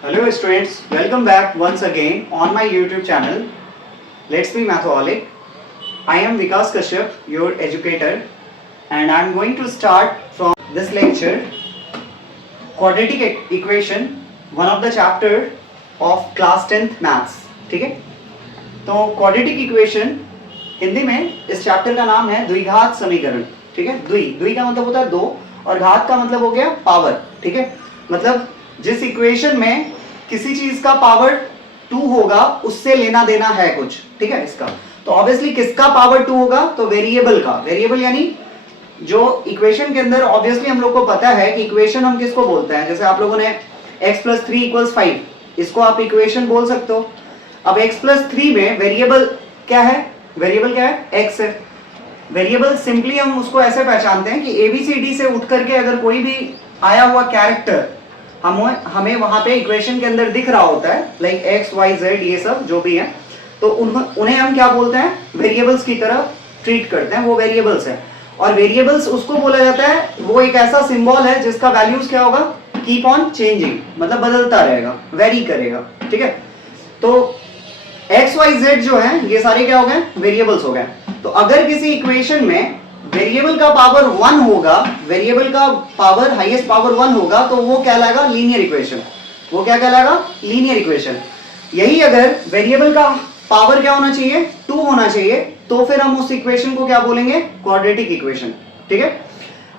Hello students, welcome back once again on my YouTube channel. Let's be Mathaholic. I am Vikas Kashyap, your educator, and I am going to start from this lecture quadratic equation, one of the chapter of class 10th maths. ठीक है, तो quadratic equation Hindi में इस chapter का नाम है द्विघात समीकरण. ठीक है, द्वि का मतलब होता है दो और घात का मतलब हो गया पावर. ठीक है, मतलब जिस इक्वेशन में किसी चीज का पावर 2 होगा उससे लेना देना है कुछ. ठीक है, इसका तो ऑब्वियसली किसका पावर 2 होगा, तो वेरिएबल का. वेरिएबल यानी जो इक्वेशन के अंदर ऑब्वियसली हम लोग को पता है कि इक्वेशन हम किसको बोलते हैं. जैसे आप लोगों ने x + 3 = 5, इसको आप इक्वेशन बोल सकते हो. अब x + 3 में वेरिएबल क्या है, वेरिएबल क्या है, x है. वेरिएबल सिंपली हम उसको ऐसे पहचानते हैं कि ABCD से उठ करके अगर कोई भी आया हुआ कैरेक्टर हमें वहां पे इक्वेशन के अंदर दिख रहा होता है, लाइक x y z ये सब जो भी है, तो उन्हें हम क्या बोलते हैं, वेरिएबल्स की तरह ट्रीट करते हैं. वो वेरिएबल्स है. और वेरिएबल्स उसको बोला जाता है, वो एक ऐसा सिंबल है जिसका वैल्यूज क्या होगा, कीप ऑन चेंजिंग, मतलब बदलता रहेगा, वेरी करेगा. ठीक है, तो x y z जो है ये सारे क्या हो गए, वेरिएबल्स हो गए. तो अगर किसी इक्वेशन में वेरिएबल का पावर 1 होगा, वेरिएबल का पावर हाईएस्ट पावर 1 होगा, तो वो कहलाएगा लीनियर इक्वेशन. वो क्या कहलाएगा, लीनियर इक्वेशन. यही अगर वेरिएबल का पावर क्या होना चाहिए, 2 होना चाहिए, तो फिर हम उस इक्वेशन को क्या बोलेंगे, क्वाड्रेटिक इक्वेशन. ठीक है,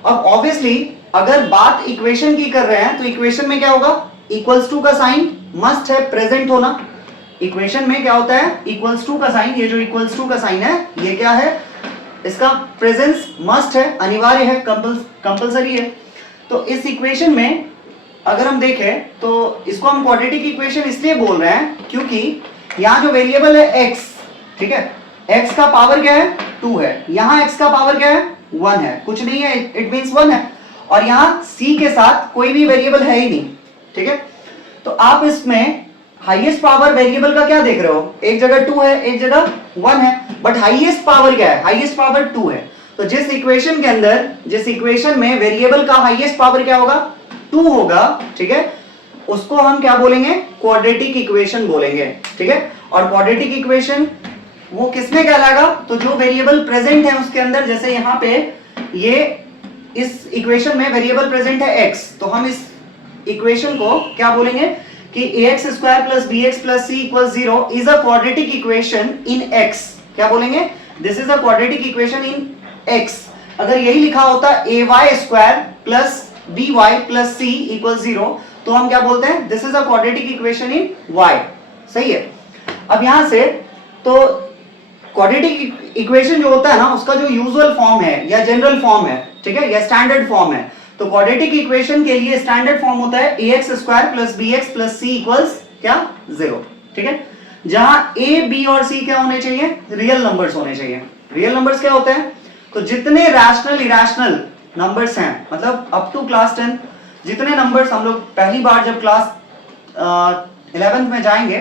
अब ऑब्वियसली अगर बात इक्वेशन की कर रहे हैं तो इक्वेशन में क्या होगा, इक्वल्स टू का साइन मस्ट है प्रेजेंट होना. इक्वेशन में क्या होता है, इक्वल्स टू का साइन, ये जो इक्वल्स टू का साइन है ये क्या है, इसका प्रेजेंस मस्ट है, अनिवार्य है, कंपलसरी है. तो इस इक्वेशन में अगर हम देखें तो इसको हम क्वाड्रेटिक इक्वेशन इसलिए बोल रहे हैं क्योंकि यहाँ जो वेरिएबल है x, ठीक है, x का पावर क्या है, 2 है. यहाँ x का पावर क्या है, 1 है, कुछ नहीं है, इट मींस 1 है. और यहाँ c के साथ कोई भी वेरिएबल है ही नहीं. ठीक है, तो आप इसमें हाईएस्ट पावर वेरिएबल का क्या देख रहे हो, एक जगह 2 है, एक जगह 1 है, बट हाईएस्ट पावर क्या है, हाईएस्ट पावर 2 है. तो जिस इक्वेशन के अंदर, जिस इक्वेशन में वेरिएबल का हाईएस्ट पावर क्या होगा, 2 होगा, ठीक है, उसको हम क्या बोलेंगे, क्वाड्रेटिक इक्वेशन बोलेंगे. ठीक है, और क्वाड्रेटिक इक्वेशन वो किसमें कहलाएगा, तो जो वेरिएबल प्रेजेंट है उसके अंदर. जैसे यहाँ पे ये इस इक्वेशन में वेरिएबल प्रेजेंट है x, तो हम इस इक्वेशन को क्या बोलेंगे कि ax² + bx + c = 0 is a quadratic equation in x. क्या बोलेंगे, this is a quadratic equation in x. अगर यही लिखा होता ay² + by + c = 0, तो हम क्या बोलते हैं, this is a quadratic equation in y. सही है. अब यहां से तो क्वाड्रेटिक इक्वेशन जो होता है ना, उसका जो यूजुअल फॉर्म है या जनरल फॉर्म है, ठीक है, या स्टैंडर्ड फॉर्म है. तो क्वाड्रेटिक इक्वेशन के लिए स्टैंडर्ड फॉर्म होता है ax² + bx + c = क्या, 0. ठीक है, जहां a b और c क्या होने चाहिए, रियल नंबर्स होने चाहिए. रियल नंबर्स क्या होते हैं, तो जितने रैशनल इरेशनल नंबर्स हैं, मतलब अप टू क्लास 10 जितने नंबर्स, हम लोग पहली बार जब क्लास 11th में जाएंगे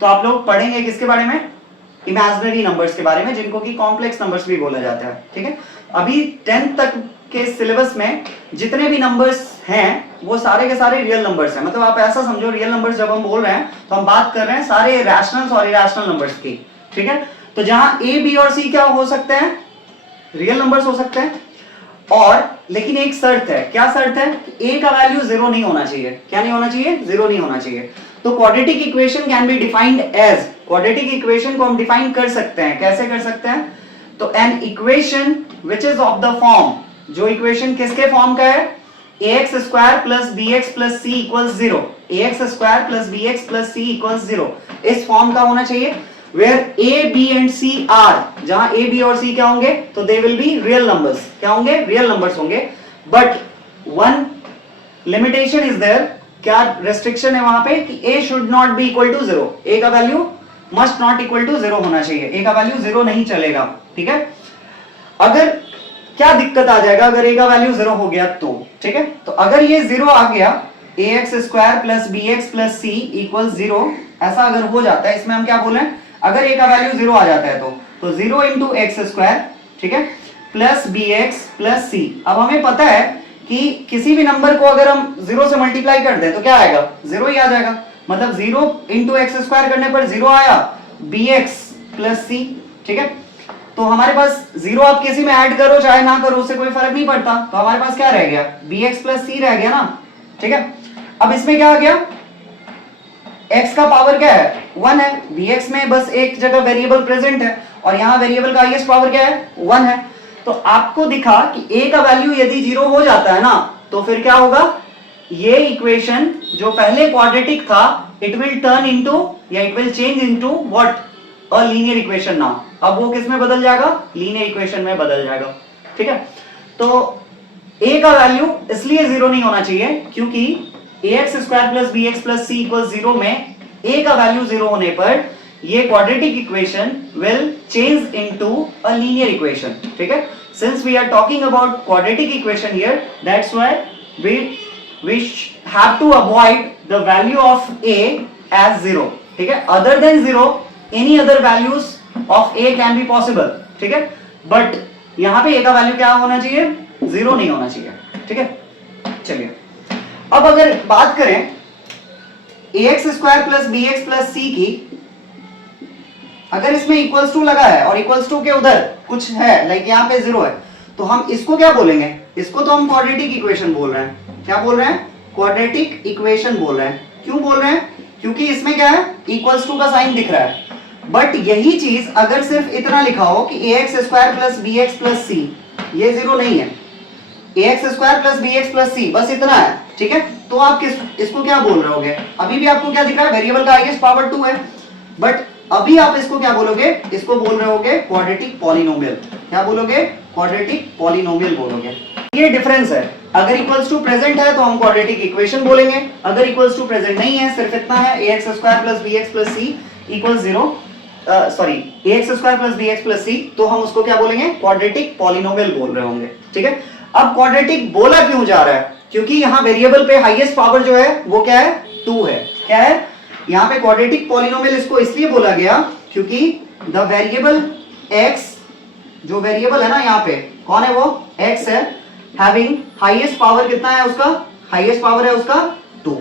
तो आप लोग पढ़ेंगे किसके बारे में, इमेजिनरी नंबर्स के बारे में, जिनको कि कॉम्प्लेक्स नंबर्स भी बोला जाता है. ठीक है, अभी 10th तक के सिलेबस में जितने भी नंबर्स हैं वो सारे के सारे रियल नंबर्स हैं. मतलब आप ऐसा समझो, रियल नंबर्स जब हम बोल रहे हैं तो हम बात कर रहे हैं सारे रैशनल्स और इरेशनल नंबर्स की. ठीक है, तो जहां a b और c क्या हो सकते हैं, रियल नंबर्स हो सकते हैं. और लेकिन एक शर्त है, क्या शर्त है, a का वैल्यू 0 नहीं होना चाहिए. क्या नहीं होना चाहिए, 0 नहीं होना चाहिए. तो quadratic equation can be defined as, quadratic equation को हम डिफाइन कर सकते हैं, कैसे कर सकते हैं, तो an equation which is of the form, जो इक्वेशन किसके फॉर्म का है, ax² + bx + c = 0, ax² + bx + c = 0, इस फॉर्म का होना चाहिए. where a b and c are, जहां a b और c क्या होंगे, तो they will be real numbers. क्या होंगे, रियल नंबर्स होंगे. but one limitation is there, क्या रेस्ट्रिक्शन है वहां पे, कि a should not be equal to 0, a का value must not equal to 0 होना चाहिए, a का वैल्यू 0 नहीं चलेगा. ठीक है, अगर क्या दिक्कत आ जाएगा, अगर a का वैल्यू 0 हो गया तो, ठीक है, तो अगर ये 0 आ गया, ax² + bx + c = 0, ऐसा अगर हो जाता है, इसमें हम क्या बोले, अगर a का वैल्यू 0 आ जाता है तो 0 × x², ठीक है, + bx + c. अब हमें पता है कि किसी भी नंबर को अगर हम 0 से मल्टीप्लाई कर दें तो क्या आएगा, 0 ही आ जाएगा. मतलब 0 इंटू एक्स स्क्वायर करने पर 0 आया, bx प्लस सी, ठीक है। तो हमारे पास 0 आप किसी में ऐड करो चाहे ना करो उससे कोई फर्क नहीं पड़ता, तो हमारे पास क्या रह गया, bx प्लस सी रह गया ना, ठीक है। अब इसमें क्या आ गया, x का पावर क्या है 1 है, bx में बस एक जगह वेरिएबल प्रेजेंट है और यहाँ वेरिएबल का हाईएस्ट पावर क्या है 1 है। तो आपको दिखा कि a का वैल्यू यदि 0 हो जाता है ना तो फिर क्या होगा, ये इक्वेशन जो पहले क्वाड्रेटिक था इट विल टर्न इनटू या it will change into what, a linear equation now. अब वो किस में बदल जाएगा, लीनियर इक्वेशन में बदल जाएगा, ठीक है। तो a का वैल्यू इसलिए 0 नहीं होना चाहिए क्योंकि ax square plus bx plus c equal 0 में a का वैल्यू 0 होने पर ये quadratic equation will change into a linear equation, ठीक है। Since we are talking about quadratic equation here, that's why we have to avoid the value of a as 0, ठीक है। other than 0 any other values of a can be possible, ठीक है, but यहां पे a का value क्या होना चाहिए, 0 नहीं होना चाहिए, ठीक है। चलिए अब अगर बात करें ax square plus bx plus c की, अगर इसमें इक्वल्स टू लगा है और इक्वल्स टू के उधर कुछ है लाइक यहाँ पे 0 है, तो हम इसको क्या बोलेंगे, इसको तो हम क्वाड्रेटिक इक्वेशन बोल रहे हैं। क्या बोल रहे हैं, क्वाड्रेटिक इक्वेशन बोल रहे हैं। क्यों बोल रहे हैं, क्योंकि इसमें क्या है, इक्वल्स टू का साइन दिख रहा है। बट यही चीज अगर सिर्फ इतना लिखा हो कि ax square plus bx plus c, ये 0 नहीं है, ax square plus bx plus c बस इतना है, ठीक है, तो आप इसको क्या बोल रहे होगे, अभी भी आपको क्या दिख रहा है, वेरिएबल का हाईएस्ट पावर 2 है, बट अभी आप इसको क्या बोलोगे, इसको बोल रहे होगे क्वाड्रेटिक पॉलिनोमियल। क्या बोलोगे, क्वाड्रेटिक पॉलिनोमियल बोलोगे। ये डिफरेंस है, अगर इक्वल्स टू प्रेजेंट है तो हम क्वाड्रेटिक इक्वेशन बोलेंगे, अगर इक्वल्स टू प्रेजेंट नहीं है, सिर्फ इतना है ax square plus bx plus c equals 0, sorry ax square plus bx plus c, तो हम उसको क्या बोलेंगे, क्वाड्रेटिक पॉलिनोमियल बोल रहे होंगे, ठीक है। अब क्वाड्रेटिक बोला क्यों जा रहा है, क्योंकि यहाँ वेरिएबल पे हाईएस्ट पावर जो है वो क्या है, 2 है। क्या है, यहाँ पे क्वाड्रेटिक पॉलिनोमियल इसको इसलिए बोला गया क्योंकि द वेरिएबल x, जो वेरिएबल है ना यहाँ पे कौन है, वो x है, हैविंग हाईएस्ट पावर कितना है उसका, हाईएस्ट पावर है उसका 2।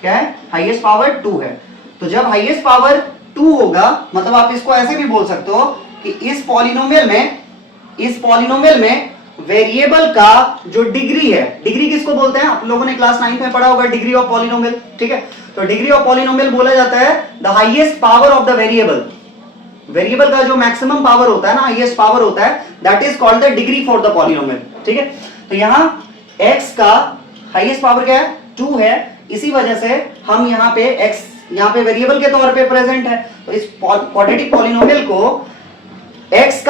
क्या है, हाईएस्ट पावर 2 है। तो जब हाईएस्ट पावर 2 होगा, मतलब आप इसको ऐसे भी बोल सकते हो कि इस पॉलिनोमियल में वेरिएबल का जो डिग्री है, डिग्री किसको बोलते हैं, आप लोगों ने क्लास 9 में पढ़ा होगा डिग्री ऑफ पॉलिनोमियल, ठीक है। तो डिग्री ऑफ पॉलिनोमियल बोला जाता है the highest power of the variable, variable का जो मैक्सिमम पावर होता है ना, हाईएस्ट पावर होता है, that is called the degree for the polynomial, ठीक है। तो यहाँ x का हाईएस्ट पावर क्या है, 2 है, इसी वजह से हम यहाँ पे x यहाँ पे वेरिएबल के तौर पे प्रेजेंट है, तो इस क्वाड्रेटिक पॉलिनोमियल को x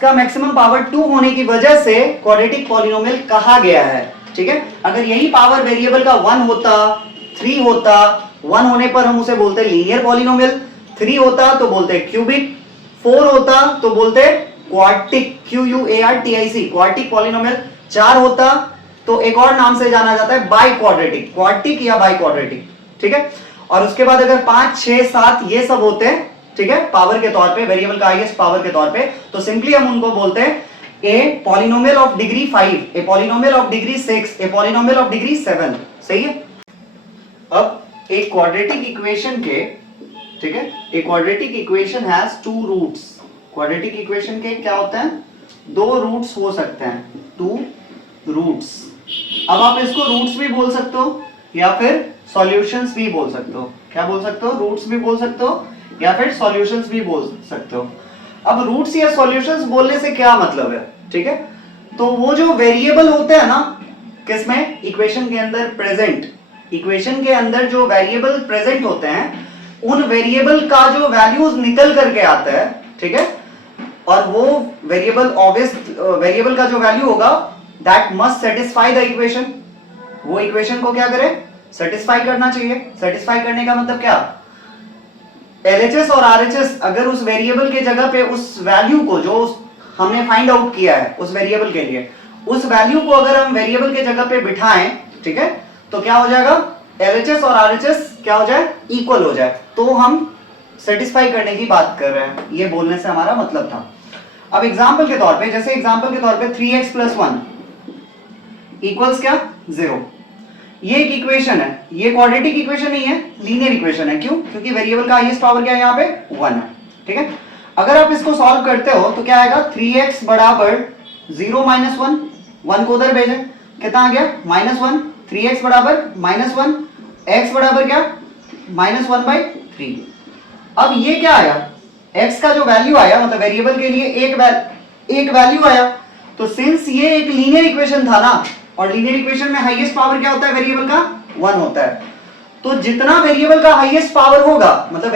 का मैक्सिमम पावर 2 होने की वजह से क्वाड्रेटिक पॉलिनोमियल कहा गया है, ठीक है। अगर यही पावर वेरिएबल का 1 होता, 3 होता, 1 होने पर हम उसे बोलते लीनियर पॉलिनोमियल, 3 होता तो बोलते क्यूबिक, 4 होता तो बोलते क्वार्टिक, QUARTIC, क्वार्टिक पॉलिनोमियल, 4 होता तो एक और नाम से जाना जाता है बाई क्वाड्रेटिक, क्वार्टिक या बाई क्वाड्रेटिक, ठीक है। और उसके बाद अगर 5, 6, 7 ये सब होते हैं, ठीक है, पावर के तौर पे, वेरिएबल का हाईएस्ट पावर के तौर पे, तो सिंपली हम उनको बोलते हैं a polynomial of degree 5, a polynomial of degree 6, a polynomial of degree 7, सही है। अब एक क्वाड्रेटिक इक्वेशन के, ठीक है, a quadratic equation has 2 roots. Quadratic equation के क्या होते हैं, 2 रूट्स हो सकते हैं, 2 रूट्स। अब आप इसको रूट्स भी बोल सकते हो या फिर सॉल्यूशंस भी बोल सकते हो। क्या बोल सकते हो, रूट्स भी बोल सकते हो या फिर सॉल्यूशंस भी बोल सकते हो। अब रूट्स या सॉल्यूशंस बोलने से क्या मतलब है, ठीक है, तो वो जो वेरिएबल होते हैं ना, किसमें, इक्वेशन के अंदर प्रेजेंट, इक्वेशन के अंदर जो वेरिएबल प्रेजेंट होते हैं, उन वेरिएबल का जो वैल्यूज निकल करके आता है, ठीक है, और वो वेरिएबल का जो वैल्यू होगा that must satisfy the equation, वो इक्वेशन को क्या करे, सेटिस्फाई करना चाहिए। सेटिस्फाई करने का मतलब क्या, LHS और RHS अगर उस वेरिएबल के जगह पे उस वैल्यू को जो हमने फाइंड आउट किया है उस वेरिएबल के लिए, उस वैल्यू को अगर हम वेरिएबल के जगह पे बिठाएं, ठीक है, तो क्या हो जाएगा, LHS और RHS क्या हो जाए, इक्वल हो जाए, तो हम सेटिस्फाई करने की बात कर रहे हैं, ये बोलने से हमारा मतलब था। अब एग्जांपल के तौर पे, जैसे एग्जांपल के तौर पे 3x + 1 इक्वल्स क्या, 0, ये एक इक्वेशन है, ये क्वाड्रेटिक इक्वेशन नहीं है, लीनियर इक्वेशन है। क्यों? क्योंकि वेरिएबल का हाईएस्ट पावर क्या है यहाँ पे 1 है। ठीक है, अगर आप इसको सॉल्व करते हो तो क्या आएगा 3x बराबर 0 माइनस 1, 1 को उधर भेजें, कितना आ गया -1, 3x बराबर -1, x बराबर क्या -1/3। अब ये क्या आया, x का जो वैल्यू आया मतलब वेरिएबल के लिए एक वैल्यू आया, तो सिंस ये एक लीनियर इक्वेशन था ना, और लीनियर इक्वेशन में हाईएस्ट पावर क्या होता है वेरिएबल का 1 होता है, तो जितना वेरिएबल का हाईएस्ट पावर होगा मतलब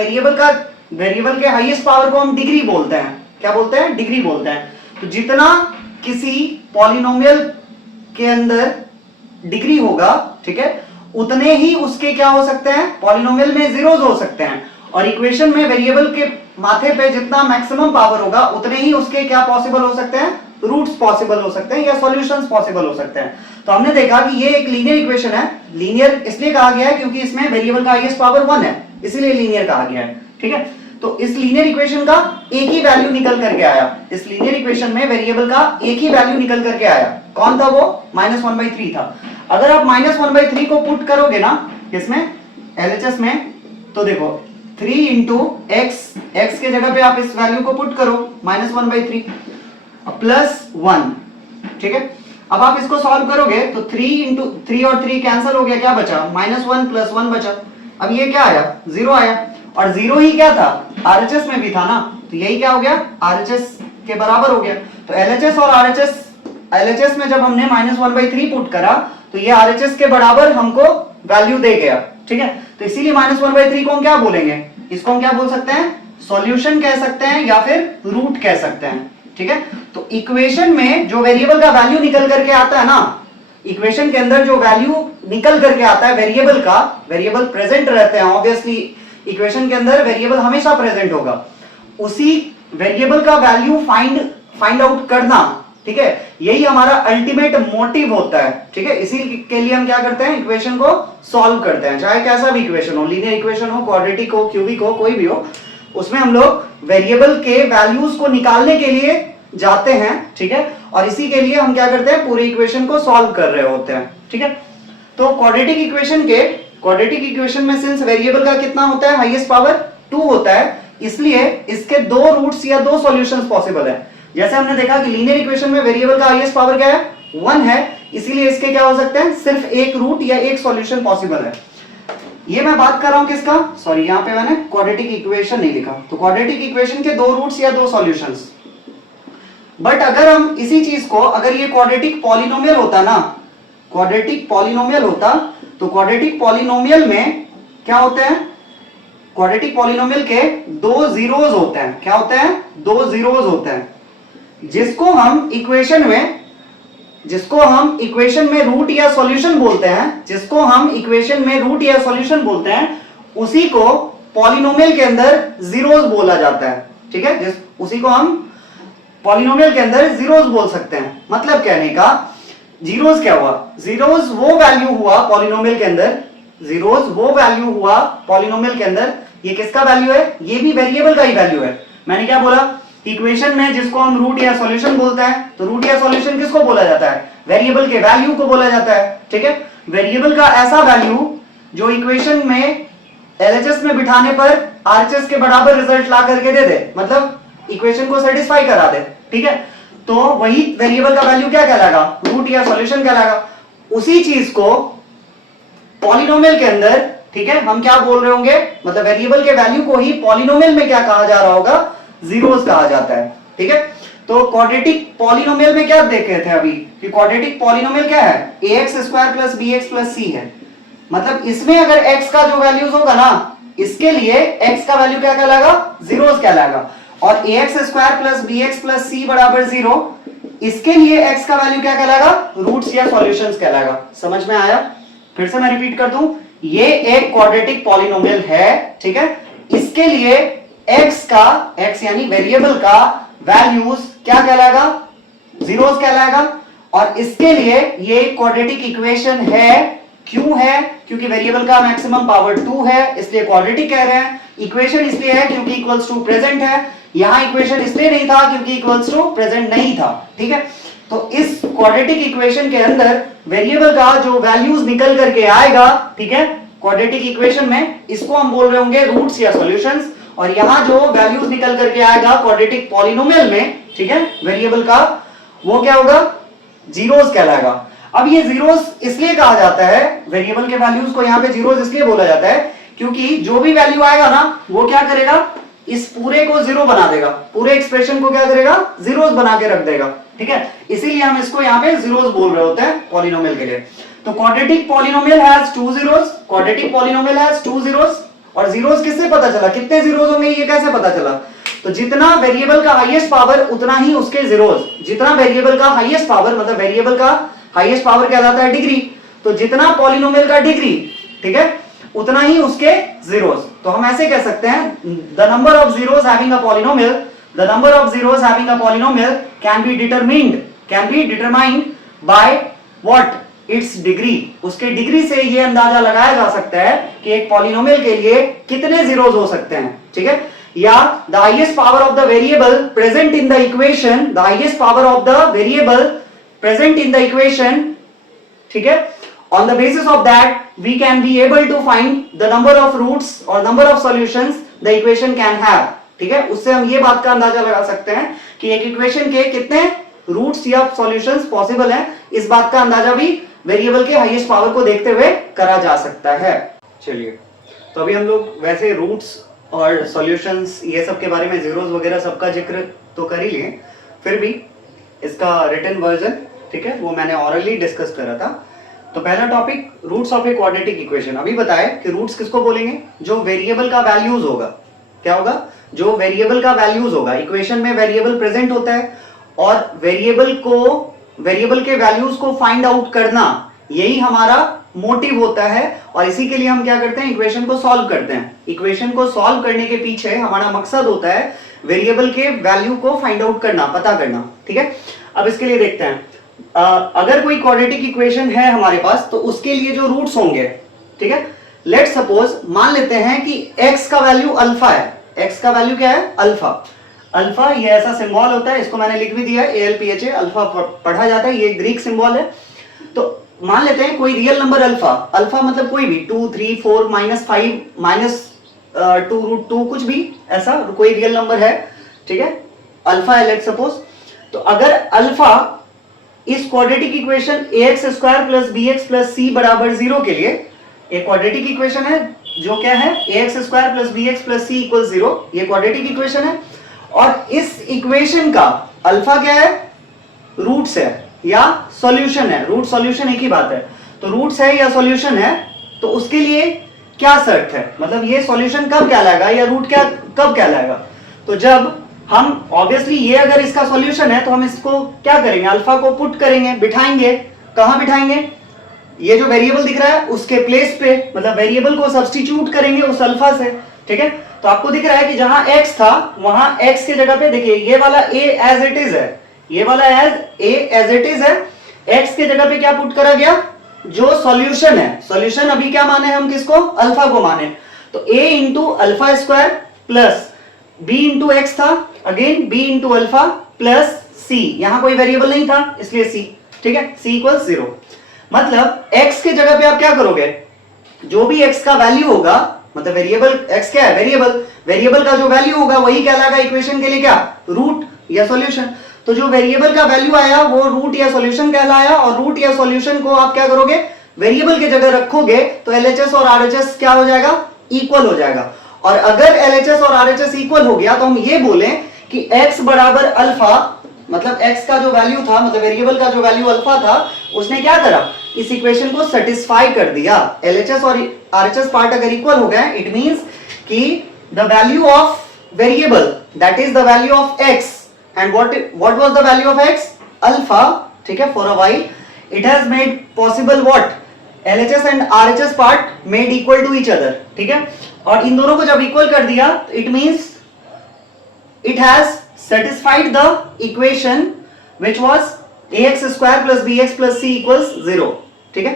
वेरिएबल के हाईएस्ट पावर को हम डिग्री बोलते हैं, क्या बोलते हैं, डिग्री बोलते हैं। तो जितना किसी पॉलिनोमियल के अंदर डिग्री होगा, ठीक है, उतने ही उसके क्या हो सकते हैं, पॉलिनोमियल में जीरोस हो सकते हैं, और इक्वेशन में वेरिएबल के माथे पे जितना मैक्सिमम पावर होगा उतने ही उसके क्या पॉसिबल हो सकते हैं, रूट्स पॉसिबल हो सकते हैं या सॉल्यूशंस पॉसिबल हो सकते हैं। तो हमने देखा कि ये एक लीनियर इक्वेशन है। लीनियर इसलिए कहा गया है क्योंकि इसमें वेरिएबल का हाईएस्ट पावर 1 है, इसीलिए लीनियर कहा गया है। ठीक है, तो इस लीनियर इक्वेशन का एक ही वैल्यू निकल करके आया, इस लीनियर इक्वेशन में वेरिएबल का एक ही वैल्यू निकल करके आया, कौन था वो, -1/3 था। अगर आप -1/3 को पुट करोगे ना इसमें LHS में, तो देखो 3 इंटू x के जगह पे आप इस वैल्यू को पुट करो -1/3 +1। ठीक है, अब आप इसको सॉल्व करोगे तो 3 और 3 कैंसिल हो गया, क्या बचा, -1 + 1 बचा। अब ये क्या आया, 0 आया, और 0 ही क्या था, RHS में भी था ना, तो यही क्या हो गया, RHS के बराबर हो गया। तो LHS और LHS में जब हमने -1/3 पुट करा तो ये RHS के बराबर हमको वैल्यू दे गया। ठीक है, तो इसीलिए -1/3 को हम क्या बोलेंगे, इसको हम क्या बोल सकते हैं, सॉल्यूशन कह सकते हैं या फिर रूट कह सकते हैं। ठीक है, तो इक्वेशन में जो वेरिएबल का वैल्यू निकल करके आता है ना, इक्वेशन के अंदर जो वैल्यू निकल करके आता है वेरिएबल का, वेरिएबल प्रेजेंट रहते हैं ऑब्वियसली, इक्वेशन के अंदर वेरिएबल हमेशा प्रेजेंट होगा, उसी वेरिएबल का वैल्यू फाइंड आउट करना। ठीक है, यही हमारा अल्टीमेट मोटिव होता है। ठीक है, इसी के लिए हम क्या करते हैं, इक्वेशन को सॉल्व करते हैं, चाहे कैसा भी इक्वेशन हो, लीनियर इक्वेशन हो, क्वाड्रेटिक हो, क्यूबिक हो, कोई भी हो, उसमें हम लोग वेरिएबल के वैल्यूज को निकालने के लिए जाते हैं। ठीक है, और इसी के लिए हम क्या करते हैं, पूरी इक्वेशन को सॉल्व कर रहे होते हैं। ठीक है, तो क्वाड्रेटिक इक्वेशन में सिंस वेरिएबल का कितना होता है, हाईएस्ट पावर 2 होता है, इसलिए इसके 2 रूट्स या 2 सॉल्यूशंस पॉसिबल है। जैसे हमने देखा कि लीनियर इक्वेशन में वेरिएबल का हाईएस्ट पावर क्या है, 1 है, इसीलिए इसके क्या हो सकते हैं, सिर्फ एक रूट या एक सॉल्यूशन पॉसिबल है। ये मैं बात कर रहा हूं किसका, सॉरी यहां पे मैंने क्वाड्रेटिक इक्वेशन नहीं लिखा, तो क्वाड्रेटिक इक्वेशन के 2 रूट्स या 2 सॉल्यूशंस। बट अगर हम इसी चीज को, अगर ये क्वाड्रेटिक पॉलिनोमियल होता ना, क्वाड्रेटिक पॉलिनोमियल होता, तो क्वाड्रेटिक पॉलिनोमियल में क्या होते हैं, क्वाड्रेटिक पॉलिनोमियल के 2 जीरोस होते हैं, क्या होते हैं, 2 जीरोस होते हैं, जिसको हम इक्वेशन में रूट या सॉल्यूशन बोलते हैं, उसी को पॉलिनोमियल के अंदर जीरोस बोला जाता है। ठीक है, उसी को हम पॉलिनोमियल के अंदर जीरोस बोल सकते हैं। मतलब कहने का, जीरोस क्या हुआ, जीरोस वो वैल्यू हुआ पॉलिनोमियल के अंदर, ये किसका वैल्यू है, ये भी वेरिएबल का ही वैल्यू है। मैंने क्या बोला, इक्वेशन में जिसको हम रूट या सॉल्यूशन बोलते हैं, तो रूट या सॉल्यूशन किसको बोला जाता है, वेरिएबल के वैल्यू को बोला जाता है। ठीक है, वेरिएबल का ऐसा वैल्यू जो इक्वेशन में LHS में बिठाने पर RHS के बराबर रिजल्ट ला करके दे दे, मतलब इक्वेशन को सेटिस्फाई करा दे। ठीक है, तो वही वेरिएबल का वैल्यू क्या कहलाएगा, रूट या सॉल्यूशन कहलाएगा। उसी चीज को पॉलिनोमियल के अंदर, ठीक है, हम क्या बोल रहे होंगे, मतलब वेरिएबल के वैल्यू को ही पॉलिनोमियल में क्या कहा जा रहा होगा, जीरोस कहा जाता है। ठीक है, तो क्वाड्रेटिक पॉलिनोमियल में क्या देख रहे थे अभी कि क्वाड्रेटिक पॉलिनोमियल क्या है, ax² + bx + c है। मतलब इसमें अगर x का जो वैल्यूज होगा ना, इसके लिए x का वैल्यू क्या कहलाएगा, जीरोस कहलाएगा, और ax² + bx + c = 0, इसके लिए x का वैल्यू क्या कहलाएगा, रूट्स या सॉल्यूशंस कहलाएगा। समझ में आया, फिर से मैं रिपीट कर दूं, ये एक क्वाड्रेटिक पॉलिनोमियल है। ठीक है, इसके लिए x यानी वेरिएबल का वैल्यूज क्या कहलाएगा, जीरोस कहलाएगा, और इसके लिए ये क्वाड्रेटिक इक्वेशन है। क्यों है, क्योंकि वेरिएबल का मैक्सिमम पावर 2 है, इसलिए क्वाड्रेटिक कह रहे हैं। इक्वेशन इसलिए है क्योंकि इक्वल्स टू प्रेजेंट है, यहां इक्वेशन इसलिए नहीं था क्योंकि इक्वल्स टू प्रेजेंट नहीं था। ठीक है, तो इस क्वाड्रेटिक इक्वेशन के अंदर वेरिएबल का जो वैल्यूज निकल करके आएगा, ठीक है, क्वाड्रेटिक इक्वेशन में इसको हम बोल रहे होंगे रूट्स या सॉल्यूशंस, और यहां जो वैल्यूज निकल करके आएगा क्वाड्रेटिक पॉलिनोमियल में, ठीक है, वेरिएबल का, वो क्या होगा, जीरोस कहलाएगा। अब ये जीरोस इसलिए कहा जाता है, वेरिएबल के वैल्यूज को यहां पे जीरोस इसलिए बोला जाता है क्योंकि जो भी वैल्यू आएगा ना वो क्या करेगा, इस पूरे को जीरो बना देगा, पूरे एक्सप्रेशन को क्या करेगा, जीरोस बना के रख देगा, ठीक है, इसीलिए हम इसको यहाँ पे जीरोस बोल रहे होते हैं पॉलिनोमियल के लिए। तो quadratic polynomial has two zeros, quadratic polynomial has two zeros, और जीरोस किससे पता चला, कितने जीरोस होंगे ये कैसे पता चला, तो जितना वेरिएबल का हाईएस्ट पावर उतना ही उसके जीरोस, जितना वेरिएबल का हाईएस्ट पावर, मतलब वेरिएबल का हाईएस्ट पावर क्या कहलाता है, डिग्री, तो जितना पॉलिनोमियल का डिग्री, ठीक है, उतना ही उसके जीरोस। तो हम ऐसे कह सकते हैं, the number of zeros having a polynomial, the number of zeros having a polynomial can be determined by what, it's degree, उसके डिग्री से ये अंदाजा लगाया जा सकता है कि एक पॉलिनोमियल के लिए कितने जीरोस हो सकते हैं, ठीक है, या the highest power of the variable present in the equation, the highest power of the variable present in the equation, ठीक है, on the basis of that we can be able to find the number of roots or number of solutions the equation can have, ठीक है, उससे हम ये बात का अंदाजा लगा सकते हैं कि एक इक्वेशन के कितने रूट्स या सॉल्यूशंस पॉसिबल हैं, इस बात का अंदाजा भी वेरिएबल के हाईएस्ट पावर को देखते हुए करा जा सकता है। चलिए, तो अभी हम लोग वैसे रूट्स और सॉल्यूशंस ये सब के बारे में, जीरोस वगैरह सबका जिक्र तो कर ही लिए, फिर भी इसका रिटन वर्जन, ठीक है, वो मैंने ऑरली डिस्कस करा था। तो पहला topic roots of a quadratic equation. अभी बताए कि रूट्स किसको बोलेंगे, जो वेरिएबल का वैल्यूज होगा, क्या होगा, जो वेरिएबल का वैल्यूज होगा, इक्वेशन में वेरिएबल प्रेजेंट होता है और वेरिएबल के वैल्यूज को फाइंड आउट करना, यही हमारा मोटिव होता है, और इसी के लिए हम क्या करते हैं, इक्वेशन को सॉल्व करते हैं। इक्वेशन को सॉल्व करने के पीछे हमारा मकसद होता है वेरिएबल के वैल्यू को फाइंड आउट करना, पता करना, ठीक है। अब इसके लिए देखते हैं, अगर कोई क्वाड्रेटिक इक्वेशन है हमारे पास तो उसके लिए जो रूट्स होंगे, ठीक है, लेट्स सपोज मान लेते हैं कि x का वैल्यू अल्फा है, x का वैल्यू क्या है, अल्फा। अल्फा ये ऐसा सिंबल होता है, इसको मैंने लिख भी दिया है, ALPHA, अल्फा पढ़ा जाता है, ये ग्रीक सिंबल है। तो मान लेते हैं कोई रियल नंबर अल्फा, अल्फा मतलब कोई भी 2, 3, 4, -5, -2√2 कुछ भी ऐसा कोई रियल नंबर है, ठीक है, अल्फा है लेट्स सपोज। तो अगर अल्फा इस quadratic equation ax² + bx + c बराबर 0 के लिए, एक क्वाड्रेटिक इक्वेशन है जो क्या है, ax² + bx + c = 0, ये क्वाड्रेटिक इक्वेशन है, और इस इक्वेशन का अल्फा क्या है, रूट्स है या सॉल्यूशन है, रूट सॉल्यूशन एक ही बात है, तो रूट्स है या सॉल्यूशन है, तो उसके लिए क्या शर्त है, मतलब ये सॉल्यूशन कब कहलाएगा या रूट क्या कब कहलाएगा, तो जब हम ऑब्वियसली ये अगर इसका सॉल्यूशन है तो हम इसको क्या करेंगे, अल्फा को पुट करेंगे, बिठाएंगे, कहां बिठाएंगे, ये जो वेरिएबल दिख रहा है उसके प्लेस पे, मतलब वेरिएबल को सब्स्टिट्यूट करेंगे उस अल्फा से, ठीक है। तो आपको दिख रहा है कि जहां x था वहां x की जगह पे देखिए ये वाला a एज इट इज है, ये वाला a एज इट इज है, x की जगह पे क्या पुट करा गया, जो सॉल्यूशन है, सॉल्यूशन अभी क्या माने हम, किसको, अल्फा को माने, तो a × α² प्लस b × x था, again b × alpha plus c, यहां कोई वेरिएबल नहीं था इसलिए c, ठीक है, c = 0। मतलब x के जगह पे आप क्या करोगे, जो भी x का वैल्यू होगा, मतलब वेरिएबल x क्या है, वेरिएबल का जो वैल्यू होगा वही कहलाएगा इक्वेशन के लिए क्या, रूट या सॉल्यूशन। तो जो वेरिएबल का वैल्यू आया वो रूट या सॉल्यूशन कहलाया, और रूट या सॉल्यूशन को आप क्या करोगे, वेरिएबल की जगह रखोगे तो LHS और RHS क्या हो जाएगा, इक्वल हो जाएगा। और अगर LHS और RHS इक्वल हो गया तो हम ये बोलें कि x बराबर अल्फा, मतलब x का जो वैल्यू था, मतलब वेरिएबल का जो वैल्यू अल्फा था, उसने क्या करा, इस इक्वेशन को सेटिस्फाई कर दिया। LHS और RHS पार्ट अगर इक्वल हो गए, इट मींस कि the value of variable, that is the value of x, and what was the value of x, alpha, ठीक है, for a while it has made possible what, LHS and RHS part made equal to each other, ठीक है, और इन दोनों को जब equal कर दिया it means it has satisfied the equation which was ax² + bx + c = 0, ठीक है।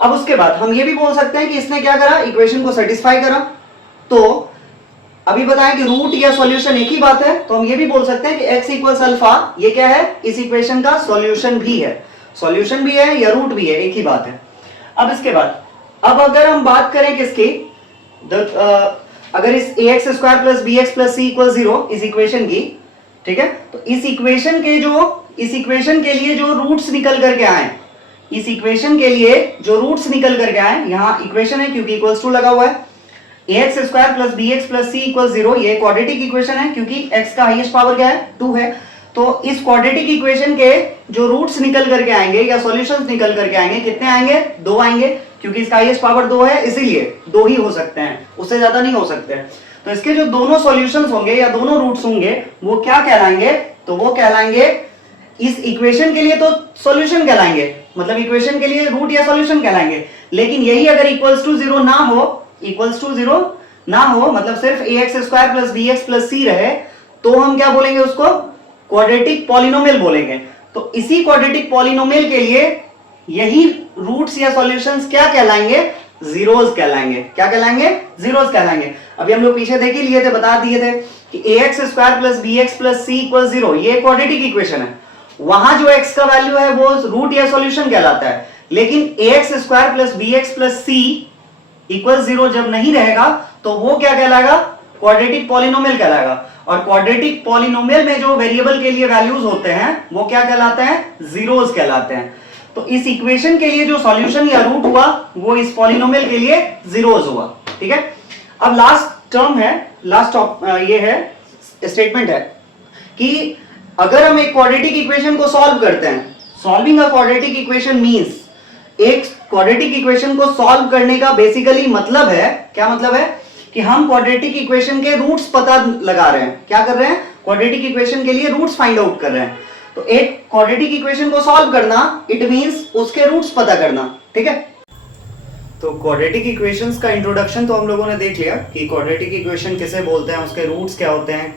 अब उसके बाद हम ये भी बोल सकते हैं कि इसने क्या करा, इक्वेशन को सेटिस्फाई करा। तो अभी बताएं कि रूट या सॉल्यूशन एक ही बात है, तो हम ये भी बोल सकते हैं कि x इक्वल्स अल्फा, ये क्या है, इस इक्वेशन का सॉल्यूशन भी है, सॉल्यूशन भी है या रूट भी है, एक ही बात है। अब इसके बाद अब अगर हम बात करें किसकी, अगर इस ax square plus bx plus c equal 0 इस इक्वेशन की, ठीक है, तो इस इक्वेशन के लिए जो रूट्स निकल करके आए, इस इक्वेशन के लिए जो रूट्स निकल करके आए, यहां इक्वेशन है क्योंकि इक्वल्स टू लगा हुआ है, ax square plus bx plus c equal 0, ये क्वाड्रेटिक इक्वेशन है क्योंकि x का हाईएस्ट पावर क्या है, 2 है। तो इस क्वाड्रेटिक इक्वेशन के जो रूट्स निकल करके आएंगे या सॉल्यूशंस निकल करके आएंगे, कितने आएंगे, 2 आएंगे, क्योंकि इसका हाईएस्ट पावर 2 है, इसीलिए 2 ही हो सकते हैं, उससे ज्यादा नहीं हो सकते। तो इसके जो दोनों सॉल्यूशंस होंगे या दोनों रूट्स होंगे वो क्या कहलाएंगे, तो वो कहलाएंगे, इस इक्वेशन के लिए तो सॉल्यूशन कहलाएंगे, मतलब इक्वेशन के लिए रूट या सॉल्यूशन कहलाएंगे, लेकिन यही अगर इक्वल्स टू 0 ना हो, इक्वल्स टू 0 ना हो, मतलब सिर्फ ax square plus bx plus c रहे, तो हम क्या बोलेंगे, उसको क्वाड्रेटिक पॉलिनोमियल बोलेंगे। तो इसी क्वाड्रेटिक पॉलिनोमियल के लिए यही रूट्स या सॉल्यूशंस क्या कहलाएंगे, जीरोस कहलाएंगे। क्या कहलाएंगे, जीरोस कहलाएंगे। अभी हम लोग पीछे देख ही लिए थे, बता दिए थे कि ax square plus bx plus c equal 0, ये क्वाड्रेटिक इक्वेशन है, वहां जो x का वैल्यू है वो रूट या सॉल्यूशन कहलाता है, लेकिन ax square plus bx plus c equal 0 जब नहीं रहेगा तो वो क्या कहलाएगा, क्वाड्रेटिक पॉलिनोमियल कहलाएगा। और क्वाड्रेटिक पॉलिनोमियल में जो वेरिएबल के लिए वैल्यूज होते हैं वो क्या कहलाते हैं, जीरोस कहलाते हैं। तो इस इक्वेशन के लिए जो सॉल्यूशन या रूट हुआ वो इस पॉलिनोमियल के लिए जीरोस हुआ, ठीक है। अब लास्ट टर्म है, ये है स्टेटमेंट है कि अगर हम एक क्वाड्रेटिक इक्वेशन को सॉल्व करते हैं, solving a quadratic equation means, एक क्वाड्रेटिक इक्वेशन को सॉल्व करने का बेसिकली मतलब है, क्या मतलब है, कि हम क्वाड्रेटिक इक्वेशन के रूट्स पता लगा रहे हैं। क्या कर रहे हैं, क्वाड्रेटिक इक्वेशन के लिए रूट्स फाइंड आउट कर रहे हैं। तो एक क्वाड्रेटिक इक्वेशन को सॉल्व करना, इट मींस उसके रूट्स पता करना, ठीक है। तो क्वाड्रेटिक इक्वेशंस का इंट्रोडक्शन तो हम लोगों ने देख लिया कि क्वाड्रेटिक इक्वेशन किसे बोलते हैं, उसके रूट्स क्या होते हैं,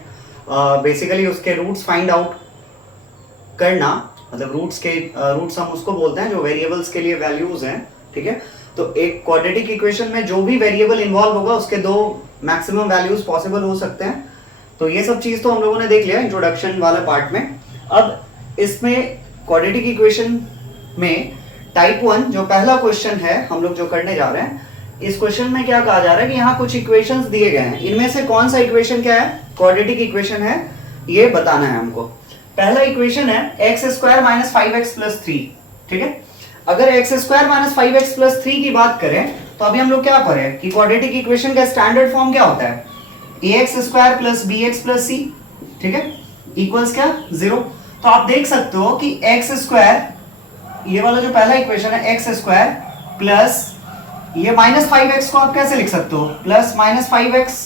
बेसिकली उसके रूट्स फाइंड आउट करना, मतलब रूट्स हम उसको बोलते हैं जो वेरिएबल्स के लिए वैल्यूज हैं, ठीक है। तो एक क्वाड्रेटिक इक्वेशन में जो भी वेरिएबल इन्वॉल्व होगा उसके 2 मैक्सिमम वैल्यूज पॉसिबल हो सकते हैं। तो ये सब चीज तो हम लोगों ने देख लिया इंट्रोडक्शन वाला पार्ट में। अब इसमें क्वाड्रेटिक इक्वेशन में टाइप 1 जो पहला क्वेश्चन है हम लोग जो करने जा रहे हैं, इस क्वेश्चन में क्या कहा जा रहा है कि यहाँ कुछ इक्वेशंस दिए गए हैं, इनमें से कौन सा इक्वेशन क्या है, क्वाड्रेटिक इक्वेशन है, ये बताना है हमको। पहला इक्वेशन है x square minus 5x plus 3, ठीक है। अगर x square minus 5x plus 3 की बात करें तो अभी हम लोग क्या पढ़े कि क्वाड्रेटिक इक्वेशन का स्टैंडर्ड फॉर्म क्या होता है, ax square plus bx plus c, ठीक है, इक्वल्स क्या, 0। तो आप देख सकते हो कि x स्क्वायर, ये वाला जो पहला इक्वेशन है x स्क्वायर प्लस ये माइनस 5x को आप कैसे लिख सकते हो, प्लस माइनस 5x,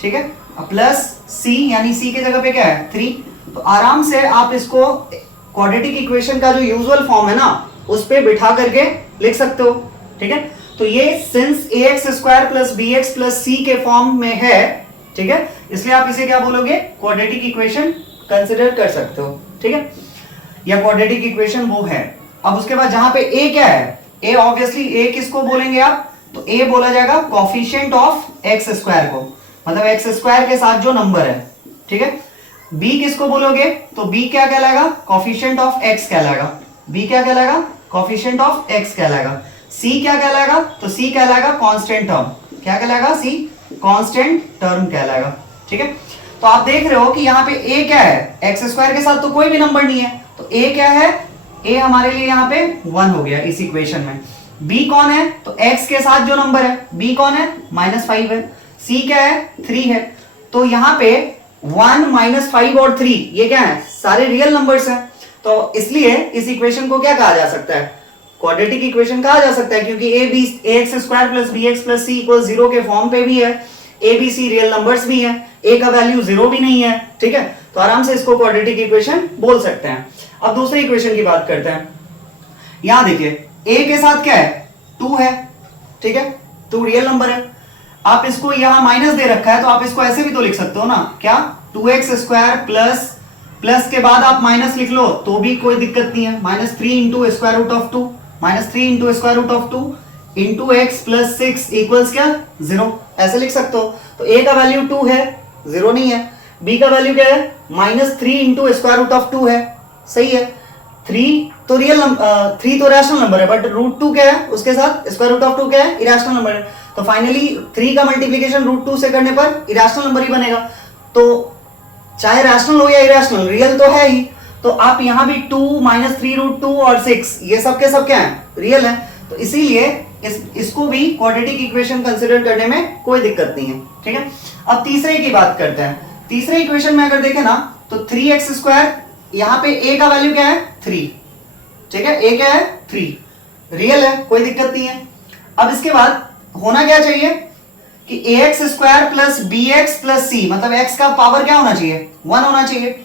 ठीक है, प्लस c, यानी c की जगह पे क्या है, 3। तो आराम से आप इसको क्वाड्रेटिक इक्वेशन का जो यूजुअल फॉर्म है ना उस पे बिठा करके लिख सकते हो, ठीक है। तो ये since ax square plus bx plus c के फॉर्म में है, ठीक है, इसलिए आप इसे क्या बोलोगे, क्वाड्रेटिक इक्वेशन कंसिडर कर सकते हो, ठीक है, या क्वाड्रेटिक इक्वेशन वो है। अब उसके बाद जहां पे a क्या है, a ऑब्वियसली a किसको बोलेंगे आप, तो a बोला जाएगा कोफिशिएंट ऑफ x स्क्वायर को, मतलब x स्क्वायर के साथ जो नंबर है, ठीक है। b किसको बोलोगे, तो b क्या कहलाएगा, कोफिशिएंट ऑफ x कहलाएगा, b क्या कहलाएगा, कोफिशिएंट ऑफ x कहलाएगा। c क्या कहलाएगा, तो c कहलाएगा कांस्टेंट टर्म, क्या कहलाएगा, c कांस्टेंट टर्म कहलाएगा, ठीक है। तो आप देख रहे हो कि यहाँ पे a क्या है, x स्क्वायर के साथ तो कोई भी नंबर नहीं है, तो a क्या है, a हमारे लिए यहाँ पे 1 हो गया इस इक्वेशन में। b कौन है, तो x के साथ जो नंबर है, b कौन है, -5 है। c क्या है, 3 है। तो यहाँ पे 1 -5 और 3 ये क्या है, सारे रियल नंबर्स हैं। तो इसलिए इस इक्वेशन को क्या कहा जा सकता है, क्वाड्रेटिक इक्वेशन कहा जा सकता है, क्योंकि ax square plus bx plus c equal 0 के फॉर्म पे भी है, a b c real numbers भी हैं, a का वैल्यू 0 भी नहीं है, ठीक है। तो आराम से इसको क्वाड्रेटिक इक्वेशन बोल सकते हैं। अब दूसरी इक्वेशन की बात करते हैं। यहां देखिए a के साथ क्या है, 2 है, ठीक है, 2 रियल नंबर है। आप इसको यहां माइनस दे रखा है तो आप इसको ऐसे भी तो लिख सकते हो ना, क्या, 2x स्क्वायर प्लस प्लस के बाद आप माइनस लिख लो तो भी कोई दिक्कत नहीं है, -3 into square root of 2, -3 into square root of 2 into x plus 6 equals क्या 0, ऐसे लिख सकते हो। तो a का वैल्यू 2 है, 0 नहीं है। b का वैल्यू क्या है -3 इंटू स्क्वायर रूट ऑफ 2 है, सही है। 3 तो थ्री तो रैशनल नंबर है, बट रूट 2 क्या है उसके साथ, स्क्वायर रूट ऑफ 2 क्या है, इरेशनल नंबर है। तो फाइनली 3 का मल्टीप्लीकेशन रूट 2 से करने पर इरेशनल नंबर ही बनेगा। तो चाहे रैशनल हो या इरेशनल, रियल तो है ही। तो आप यहां भी 2 -3 रूट 2 और 6 ये सब के सब क्या है, रियल है। तो इसीलिए इसको भी क्वाड्रेटिक इक्वेशन कंसीडर करने में कोई दिक्कत नहीं है, ठीक है। अब तीसरे की बात करते हैं। तीसरे इक्वेशन में अगर देखें ना तो 3x², यहां पे a का वैल्यू क्या है 3, ठीक है, a क्या है 3, रियल है, कोई दिक्कत नहीं है। अब इसके बाद होना क्या चाहिए कि ax² plus bx plus c, मतलब x का पावर क्या होना चाहिए 1 होना चाहिए।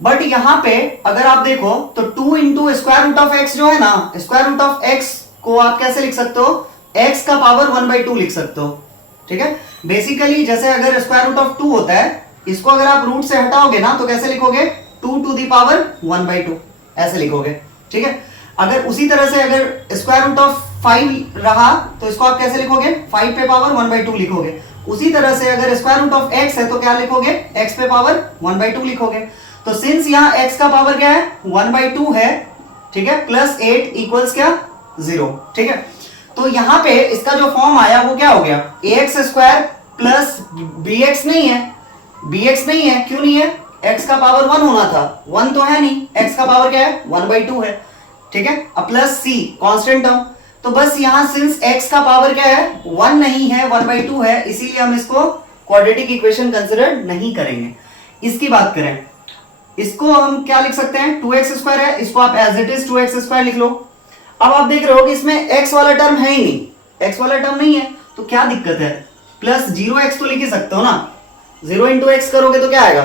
बट यहां पे अगर आप देखो तो 2 into square root of x जो है ना, स्क्वायर रूट ऑफ एक्स को आप कैसे लिख सकते हो, x का पावर 1/2 लिख सकते हो, ठीक है। बेसिकली जैसे अगर स्क्वायर रूट ऑफ 2 होता है, इसको अगर आप रूट से हटाओगे ना तो कैसे लिखोगे 2 टू द पावर 1/2 ऐसे लिखोगे, ठीक है। अगर उसी तरह से अगर स्क्वायर रूट ऑफ 5 रहा तो इसको आप कैसे लिखोगे 5 पे पावर 1/2 लिखोगे। उसी तरह से अगर स्क्वायर रूट ऑफ x है तो क्या लिखोगे x पे पावर 1/2 लिखोगे। तो सिंस यहां x का पावर क्या है 1/2 है, ठीक है, प्लस 8 इक्वल्स क्या 0, ठीक है। तो यहां पे इसका जो फॉर्म आया वो क्या हो गया ax² प्लस bx नहीं है, bx नहीं है, क्यों नहीं है, x का पावर 1 होना था, 1 तो है नहीं, x का पावर क्या है 1/2 है, ठीक है। अब प्लस c कांस्टेंट टर्म, तो बस यहां सिंस x का पावर क्या है 1 नहीं है 1/2 है, इसीलिए हम इसको क्वाड्रेटिक इक्वेशन कंसीडर नहीं करेंगे। इसकी बात करें, इसको हम क्या लिख सकते हैं 2x² है, इसको आप एज इट इज 2x² लिख लो। अब आप देख रहे हो कि इसमें x वाला टर्म है ही नहीं, x वाला टर्म नहीं है, तो क्या दिक्कत है, प्लस 0x तो लिख ही सकते हो ना, 0 इंटू x करोगे तो क्या आएगा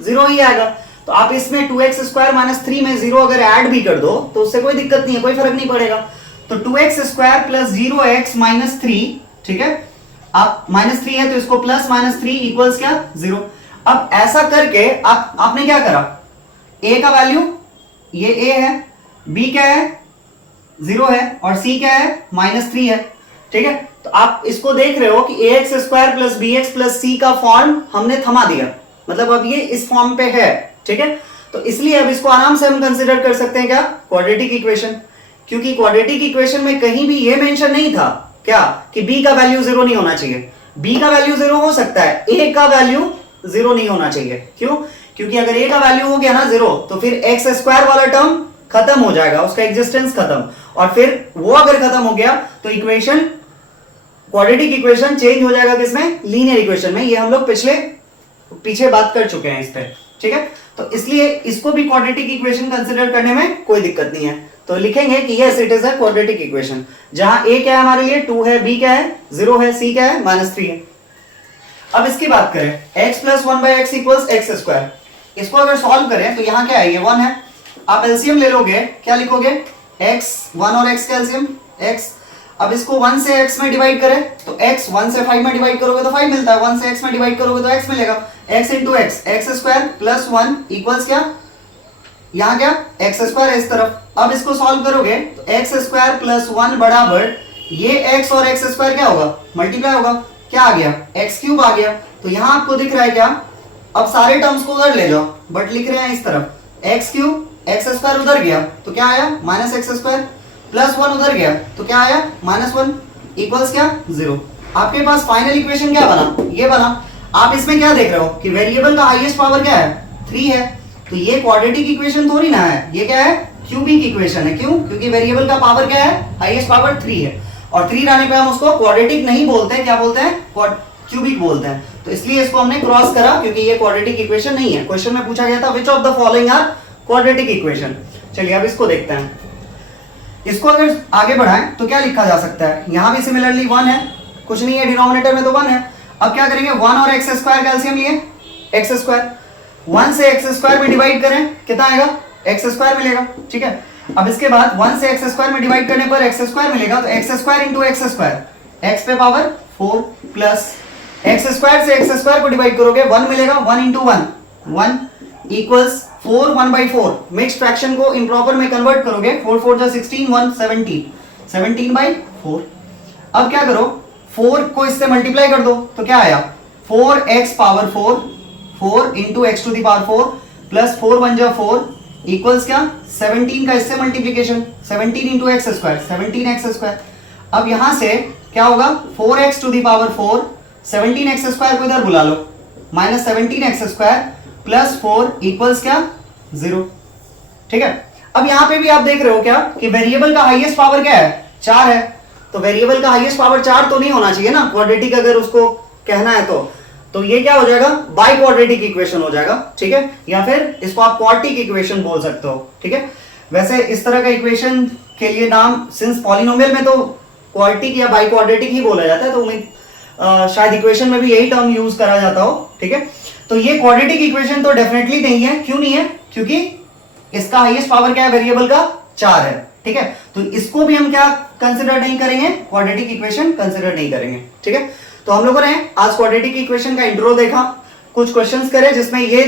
0 ही आएगा। तो आप इसमें 2x² - 3 में 0 अगर ऐड भी कर दो तो उससे कोई दिक्कत नहीं है, कोई फर्क नहीं पड़ेगा। तो 2x² प्लस 0x - 3, ठीक है, आप -3 है तो इसको प्लस -3 इक्वल्स क्या 0। अब ऐसा करके आपने क्या करा, a का वैल्यू ये a है, b क्या है 0 है और c क्या है -3 है, ठीक है। तो आप इसको देख रहे हो कि ax² plus bx plus c का फॉर्म हमने थमा दिया, मतलब अब ये इस फॉर्म पे है, ठीक है। तो इसलिए अब इसको आराम से हम कंसीडर कर सकते हैं क्या क्वाड्रेटिक इक्वेशन, क्योंकि क्वाड्रेटिक इक्वेशन में कहीं भी ये मेंशन नहीं था क्या कि b का वैल्यू 0 नहीं होना चाहिए। b का वैल्यू 0 हो सकता है, a का वैल्यू 0 नहीं होना चाहिए, क्यों, क्योंकि अगर a का वैल्यू हो गया ना 0 तो फिर x² वाला टर्म खत्म हो जाएगा, उसका एग्जिस्टेंस खत्म, और फिर वो अगर खत्म हो गया तो इक्वेशन क्वाड्रेटिक इक्वेशन चेंज हो जाएगा किसमें, लीनियर इक्वेशन में। ये हम लोग पीछे बात कर चुके हैं इस पे, ठीक है। तो इसलिए इसको भी क्वाड्रेटिक इक्वेशन कंसीडर करने में कोई दिक्कत नहीं है। तो लिखेंगे कि yes it is a quadratic equation, जहां a क्या है हमारे लिए 2 है, b क्या है 0 है, c क्या है -3 है। अब इसकी बात करें x plus 1/x equals x², इसको अगर सॉल्व करें तो यहां क्या है ये 1 है, आप एलसीएम ले लोगे, क्या लिखोगे x, 1 और x का एलसीएम x। अब इसको 1 से x में डिवाइड करें तो x, 1 से 5 में डिवाइड करोगे तो 5 मिलता है, 1 से x में डिवाइड करोगे तो x मिलेगा, x into x, x² plus 1 equals क्या, यहाँ क्या x² है इस तरफ। अब इसको सॉल्व करोगे तो x² प्लस 1 बराबर ये x और x² क्या होगा मल्टीप्लाई होगा, क्या आ गया x³ आ गया। तो यहाँ आपको दिख रहा है क्या, अब सारे टर्म्स को उधर ले जाओ, बट लिख रहे हैं इस तरफ x³ x² उधर गया तो क्या आया -x² प्लस 1 उधर गया तो क्या आया -1 इक्वल्स क्या 0। आपके पास फाइनल इक्वेशन क्या बना, ये बना। आप इसमें क्या देख रहे हो कि वेरिएबल का हाईएस्ट पावर क्या है 3 है, तो ये क्वाड्रेटिक इक्वेशन थोड़ी ना है, ये क्या है क्यूबिक इक्वेशन है। क्यों, क्योंकि वेरिएबल का पावर क्या है हाईएस्ट पावर 3 है, और 3 रहने पे हम उसको क्वाड्रेटिक नहीं बोलते, क्या बोलते हैं क्यूबिक बोलते हैं। तो इसलिए इसको हमने क्रॉस करा क्योंकि ये क्वाड्रेटिक इक्वेशन नहीं है। क्वेश्चन में पूछा गया था which of the following are quadratic equation. चलिए अब इसको देखते हैं, इसको अगर आगे बढ़ाएं तो क्या लिखा जा सकता है, यहां भी सिमिलरली 1 है, कुछ नहीं है डिनोमिनेटर में तो 1 है। अब क्या करेंगे 1 और x² का एलसीएम लिए x², 1 से x² में डिवाइड करें कितना आएगा x² मिलेगा, ठीक है। अब इसके बाद 1 से x² में डिवाइड करने पर x² मिलेगा, तो x² इंटू x², x पे पावर 4 प्लस x² से x² को डिवाइड करोगे 1 मिलेगा, 1 इंटू 1 इक्वल्स 4 1/4। मिक्स्ड फ्रैक्शन को इम्प्रॉपर में कन्वर्ट करोगे 4 4 जा 16 1 17 17/4 अब क्या करो, 4 को इससे मल्टीप्लाई कर दो तो क्या आया, 4x power 4, 4 into x to the power 4 plus 4 1 जा 4 इक्वल्स क्या, 17 का इससे multiplication, 17 into x square, 17x square. अब यहां से क्या होगा, 4x to the power 4, 17x square को इधर बुला लो, minus 17x square plus 4 equals क्या, 0। ठीक है, अब यहां पे भी आप देख रहे हो क्या कि वेरिएबल का हाईएस्ट पावर क्या है, 4 है, तो वेरिएबल का हाईएस्ट पावर 4 तो नहीं होना चाहिए ना, क्वाड्रेटिक अगर उसको कहना है तो ये क्या हो जाएगा, बाई क्वाड्रेटिक इक्वेशन हो जाएगा। ठीक है, या फिर इसको आप क्वाड्रेटिक इक्वेशन बोल सकते हो। ठीक है, वैसे इस तरह का इक्वेशन के लिए नाम, सिंस पॉलिनोमियल में तो क्वाड्रेटिक या बाई क्वाड्रेटिक ही बोला जाता है, तो उम्मीद शायद इक्वेशन में भी यही टर्म यूज करा जाता हो। ठीक है, तो ये क्वाड्रेटिक इक्वेशन तो डेफिनेटली नहीं है। क्यों नहीं है, क्योंकि इसका हाईएस्ट पावर क्या है, वेरिएबल का 4 है। ठीक है, तो इसको भी हम क्या कंसिडर नहीं करेंगे, क्वाड्रेटिक इक्वेशन कंसिडर नहीं करेंगे। ठीक है, तो हम लोगों ने आज क्वाड्रेटिक इक्वेशन का इंट्रो देखा, कुछ क्वेश्चंस करे जिसमें ये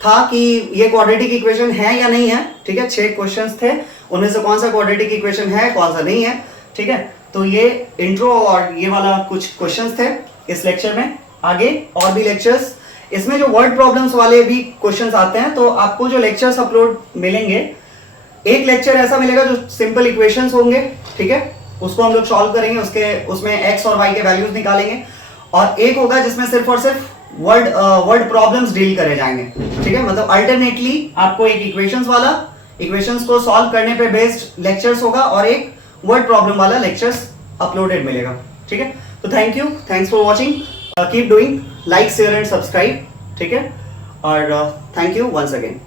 था कि ये क्वाड्रेटिक इक्वेशन है या नहीं है। ठीक है, 6 क्वेश्चंस थे, उनमें से कौन सा क्वाड्रेटिक इक्वेशन है, कौन सा नहीं है। ठीक है, तो ये इंट्रो और ये वाला कुछ क्वेश्चंस थे इस लेक्चर में। आगे और भी लेक्चर्स, इसमें जो वर्ड प्रॉब्लम्स वाले भी क्वेश्चंस आते हैं, तो आपको जो लेक्चर्स अपलोड मिलेंगे, एक लेक्चर ऐसा मिलेगा जो सिंपल इक्वेशंस होंगे। ठीक है, उसको हम लोग सॉल्व करेंगे, उसमें x और y के वैल्यूज निकालेंगे, और एक होगा जिसमें सिर्फ और सिर्फ वर्ड प्रॉब्लम्स डील करे जाएंगे। ठीक है, मतलब अल्टरनेटली आपको एक इक्वेशंस को सॉल्व करने पे बेस्ड लेक्चर्स होगा और एक वर्ड प्रॉब्लम वाला लेक्चर्स अपलोडेड मिलेगा। ठीक है, तो thanks for watching, keep doing, like share and subscribe. ठीक है, और थैंक यू वंस अगेन।